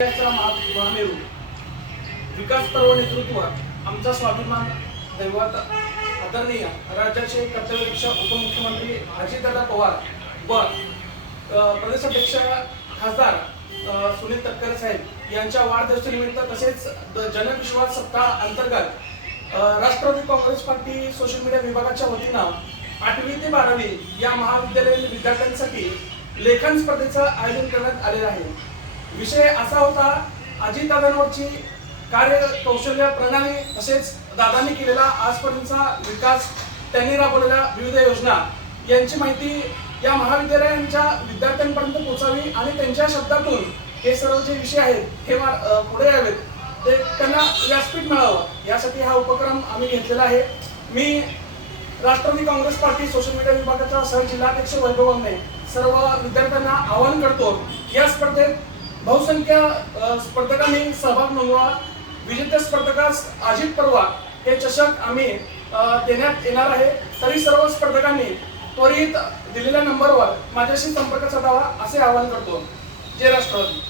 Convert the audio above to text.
महामेरू विकास पर्व नेतृत्व आमचा स्वाभिमान दैवत आदरणीय राज्याचे कर्तव्यदक्ष उपमुख्यमंत्री अजितदादा पवार व प्रदेशाध्यक्ष खासदार सुनील तटकरे साहेब यांच्या वाढदिवसानिमित्त तसेच जनविश्वास सत्ता अंतर्गत Rashtrawadi Congress party social media विभागाच्या वतीनं आठवी ते बारावी या महाविद्यालयीन विद्यार्थ्यांसाठी लेखन स्पर्धेचं आयोजन करण्यात आलेलं आहे. विषय असा होता अजितदादांवरची कार्य कौशल्य प्रणाली तसेच दादांनी केलेला आजपर्यंतचा विकास त्यांनी राबवलेल्या विविध योजना यांची माहिती या महाविद्यालयांच्या विद्यार्थ्यांपर्यंत पोहोचावी आणि त्यांच्या शब्दातून हे सर्व जे विषय आहेत हे मा- पुढे यावेत. ते त्यांना व्यासपीठ मिळावं यासाठी हा उपक्रम आम्ही घेतलेला आहे. मी Rashtrawadi Congress party social media विभागाचा सहजिल्हाध्यक्ष वैभव अम्मे सर्व विद्यार्थ्यांना आवाहन करतो या स्पर्धेत बहुसंख्य स्पर्धकांनी सहभाग नोंदवा. विजेत्या स्पर्धकास अजित परवा हे चषक आम्ही देण्यात येणार आहे. तरी सर्व स्पर्धकांनी त्वरित दिलेल्या नंबरवर माझ्याशी संपर्क साधावा असे आवाहन करतो. जय राष्ट्रवादी.